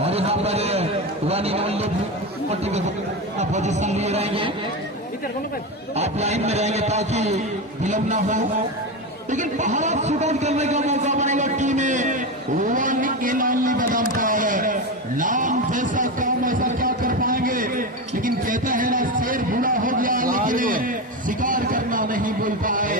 और यहाँ पर पोजीशन लिए रहेंगे, आप लाइन में रहेंगे ताकि विलंब ना हो। लेकिन पहाड़ शुरू करने का मौका बनेगा टीम में वन इन ओनली बदम पर। नाम जैसा काम ऐसा क्या कर पाएंगे, लेकिन कहता है ना शेर बूढ़ा हो गया लेकिन शिकार करना नहीं भूल पाए।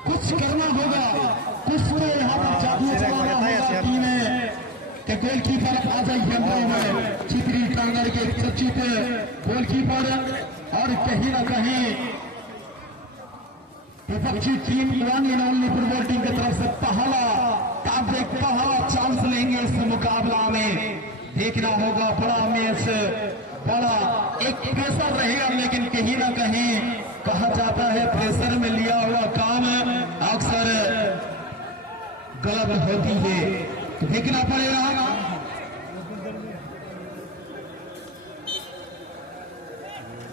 कुछ करना होगा, कुछ तो यहाँ पर जादू चलाना होगा टीम में। गोलकीपर अजय यादव है, चित्री टांगर के चर्चित गोलकीपर। और कहीं ना कहीं विपक्षी team one in only football team की तरफ से पहला चांस लेंगे इस मुकाबला में। देखना होगा बड़ा मैच, बड़ा एक प्रेशर रहेगा, लेकिन कहीं ना कहीं कहा जाता है प्रेशर में लिया हुआ काम अक्सर गलत होती है, तो देखना पड़ेगा।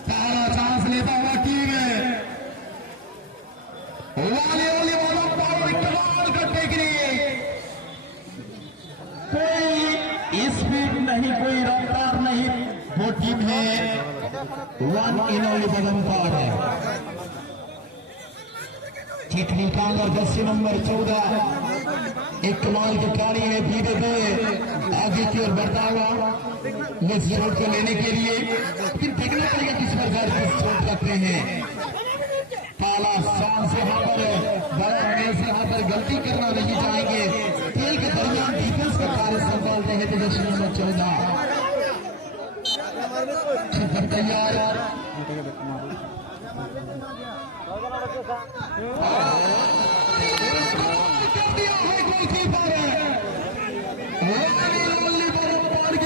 पहला चांस लेता हुआ टीम वाले कमाल का टेक्निक, कोई स्पीड नहीं, कोई रफ्तार नहीं, वो टीम है वन इन ओनली बदमपार है। चिकनी कांगर जर्सी नंबर 14 एक कमाल की गाड़ी है, धीरे धीरे आगे की ओर बढ़ता हुआ इस चोट को लेने के लिए। फिर देखना पड़ेगा किस प्रकार की चोट रखते हैं। पाला चांस यहाँ पर बड़ा मैच, यहाँ पर गलती करना नहीं चाहेंगे। खेल के दरमियान डिफेंस का कार्य संभालते हैं जर्सी नंबर 14 तैयार।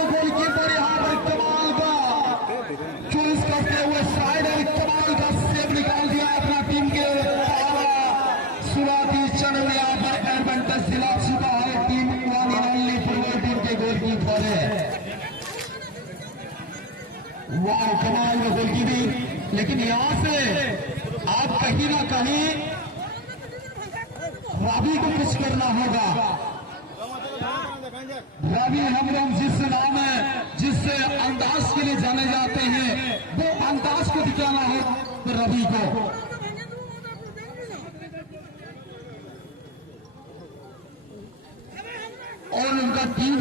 गोलकीपर यहाँ पर कमाल का चूज करते हुए साइड और कमाल का सेव निकाल दिया अपना टीम के शुरुआती क्षण में। यहाँ पर एडवांटेज दिला चुका है team one in only football team के गोलकीपर है। वाह कमाल का गोलकीपर, लेकिन यहाँ से आप कहीं ना कहीं रवि को कुछ करना होगा। रवि हम लोग जिस नाम है, जिस अंदाज के लिए जाने जाते हैं, वो अंदाज को दिखाना है रवि को। और उनका टीम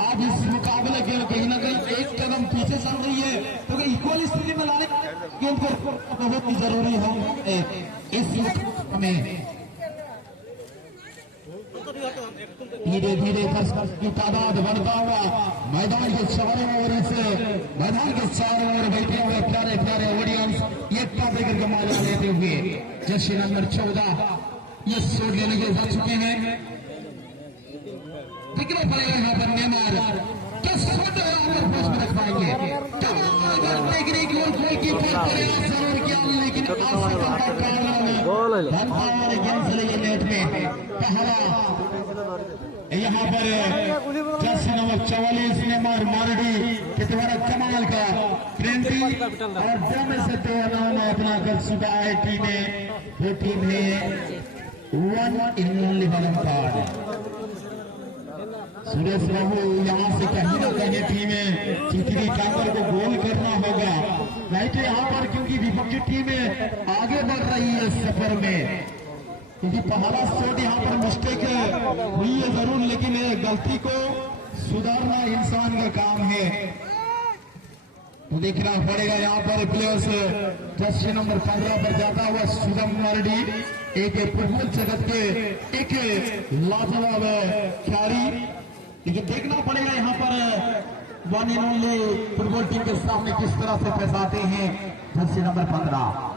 आज इस मुकाबले के कहीं ना कहीं एक कदम पीछे चल रही है, तो इक्वल स्थिति में लाने गेंद को बहुत ही जरूरी है इस में। धीरे धीरे की तादाद बढ़ता हुआ मैदान के चारों ओर से मैदान के चारों ओर बैठे हुए प्यारे प्यारे ऑडियंस ये टॉपिक का मजा लेते हुए जर्सी नंबर 14 ये शॉट लेने के जा चुके हैं। दिखना पड़ेगा यहाँ पर नेमार क्या शॉट यहाँ पर पोस्ट में रख पाएंगे। टेक्निक गोलकीपर प्रयास जरूर किया, लेकिन असफलता के कारण नेट में पहला यहाँ पर जर्सी नंबर 44 नेमार मारडी के द्वारा कमाल का ट्रेंडिंग और दो में से दो नाम अपना कर चुका है टीम में। वो टीम है one in only बदमपार। Suresh Babu यहाँ से कहीं ना कहीं टीम चित्री टांगर को गोल करना होगा, नहीं तो यहाँ पर क्योंकि विपक्षी टीम आगे बढ़ रही है सफर में, क्योंकि पहला शॉट यहाँ पर मिस्टेक हुई है जरूर, लेकिन गलती को सुधारना इंसान का काम है। तो देखना पड़ेगा यहाँ पर प्लेयर्स जर्सी नंबर 15 पर जाता हुआ सुगम मारडी, एक फुटबॉल जगत के एक लाजवाब खिलाड़ी, लेकिन देखना पड़ेगा यहाँ पर one in only football team के सामने किस तरह से पेश आते हैं जर्सी नंबर 15।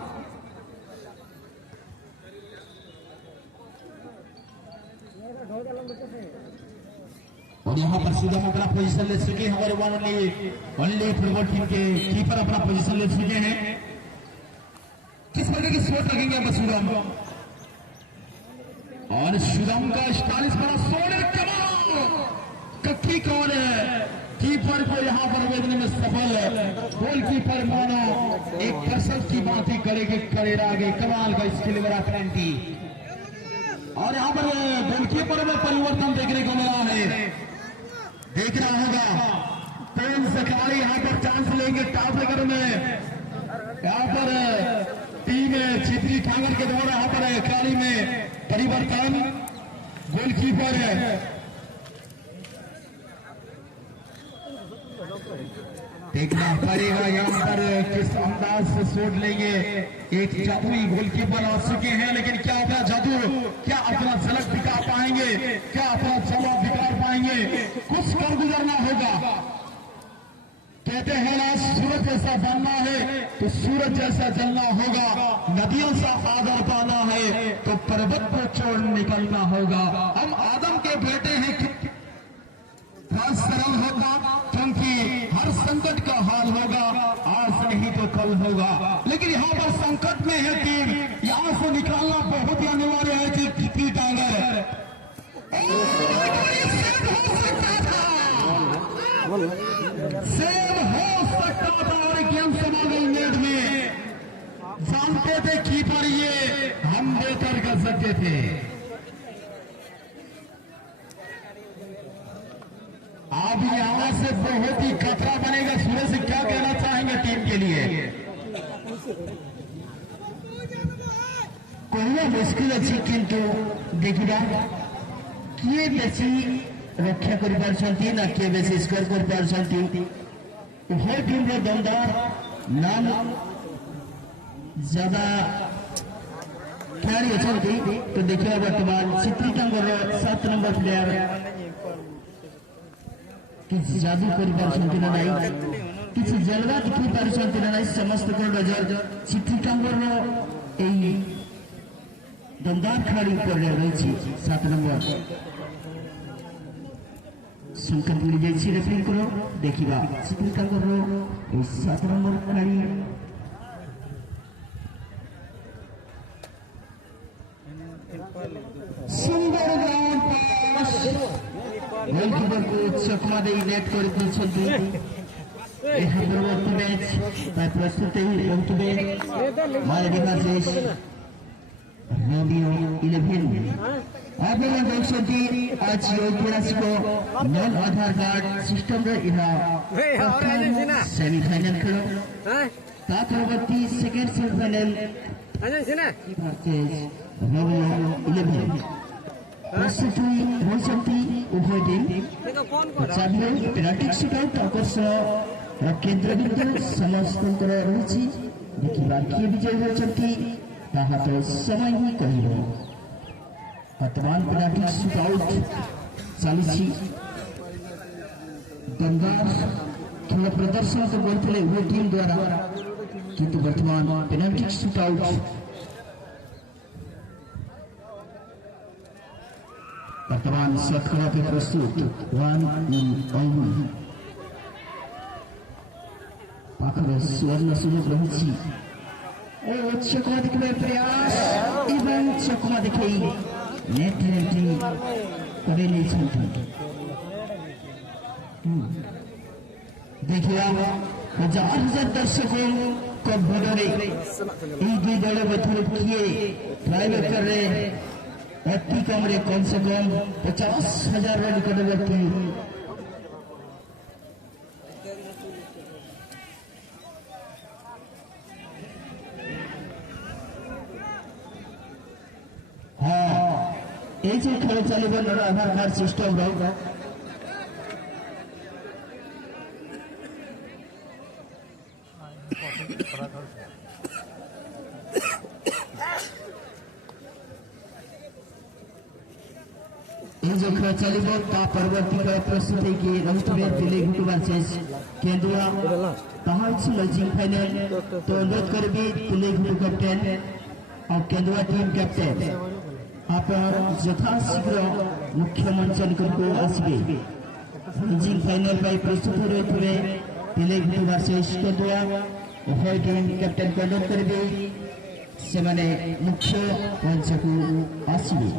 और यहाँ पर सुगम अपना पोजीशन ले चुके हैं, हमारे वन ओनली फुटबॉल टीम के कीपर अपना पोजीशन ले चुके हैं। किस प्रकार की शॉट लगेंगे अब सुगम, और सुगम का 41 बड़ा शॉट कमाल कट्ठी कौन है कीपर को यहाँ पर भेजने में सफल। गोलकीपर मानो एक कसरत की बात ही करेगा आगे। कमाल का स्किल वाला पेनल्टी, और यहाँ पर गोलकीपर में परिवर्तन देखने को मिला है। देखना होगा पेन सखारी यहाँ पर चांस लेंगे टाइब्रेकर में। यहाँ पर टीम छित्री ठाकर के द्वारा यहाँ पर खिलाड़ी में परिवर्तन। गोलकीपर देखना पड़ेगा यहाँ पर किस अंदाज से शॉट लेंगे। एक जादुई गोलकीपर आ चुके हैं, लेकिन क्या अपना जादू, क्या अपना झलक दिखा पाएंगे, क्या अपना जवाब दिखा पाएंगे? कुछ कर गुजरना होगा। कहते हैं ना, सूरज जैसा बनना है तो सूरज जैसा जलना होगा। नदियों सा आदर पाना है तो पर्वत पर चढ़ निकलना होगा। हम आदम के बेटे हैं, सरल होगा क्योंकि हर संकट का हाल होगा, आज नहीं तो कल होगा। लेकिन यहाँ पर संकट में है टीम, यहाँ से निकालना बहुत ही अनिवार्य है। कितनी टांगर सेव हो सकता था और गेम समा गई नेट में। जानते थे कीपर ये हम बेहतर कर सकते थे। अब यहां से बहुत ही खतरा बनेगा। सूरज से क्या कहना चाहेंगे टीम के लिए? कहना मुश्किल अच्छी, किंतु देखा किए बेसी रक्षा कर ना किए बेसी स्कोर कर उभय टीम दमदार नाम ज्यादा खिलाड़ी अच्छा। तो देखिए वर्तमान छित्री टांगर 7 नंबर प्लेयर किसी जादू कर ना किसी जलवा देखी पारछंती ना। समस्त को नजर छित्री टांगर दमदार खिलाड़ी ऊपर रही 7 नंबर संकट मिल जाए रेफरी को। देखा छित्री टांगर 7 नंबर खिलाड़ी सुंदर गोलकीपर को चकमा दे नेट कर मैच प्रस्तुत आप आज को नॉन आधार कार्ड सिस्टम सेमीफाइनल खेलो परवर्ती सेकेंड सेमीफाइनल प्रस्तुत हो सकती उभय टीम पेनाल्टी शूटआउट आकर्षण केन्द्रबिंदु समस्त रही। देखा किए विजय होती तो समय ही कह वर्तमान पेनाल्टी शूटआउट चली। दमदार खेल प्रदर्शन तो करते उभय टीम द्वारा, किंतु वर्तमान पेनाल्टी शूटआउट वर्तमान शतकड़ा पे प्रस्तुत 1-1 पाखर सुवर्ण सुयोग रही। चकमा देखा प्रयास एवं चकमा देखे नेट एंट्री करे देखिए 1000 दर्शकों को भोरे दुई दल मध्य किए ट्रायल कर रहे अति कम से कम 50,000 निकटवर्ती हाँ ये जो खेल चलेगा नया आधार कार्ड सिस्टम रहेगा। जो खेल चलो परवर्ती प्रस्तुत दिल्ली वर्सेस केंदुआ फाइनल। तो अनुरोध करेंगे दिल्ली कैप्टेन और केंदुआ टीम कैप्टेन आप यथाशीघ्र मुख्य मंच को आसबे। फाइनल प्रस्तुत हो रही थे दिल्ली वर्सेस केंदुआ उभय टीम कैप्टेन को अनुरोध करेंगे से मुख्य मंच को आसबे।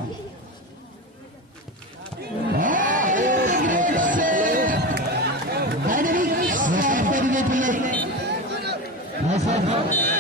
है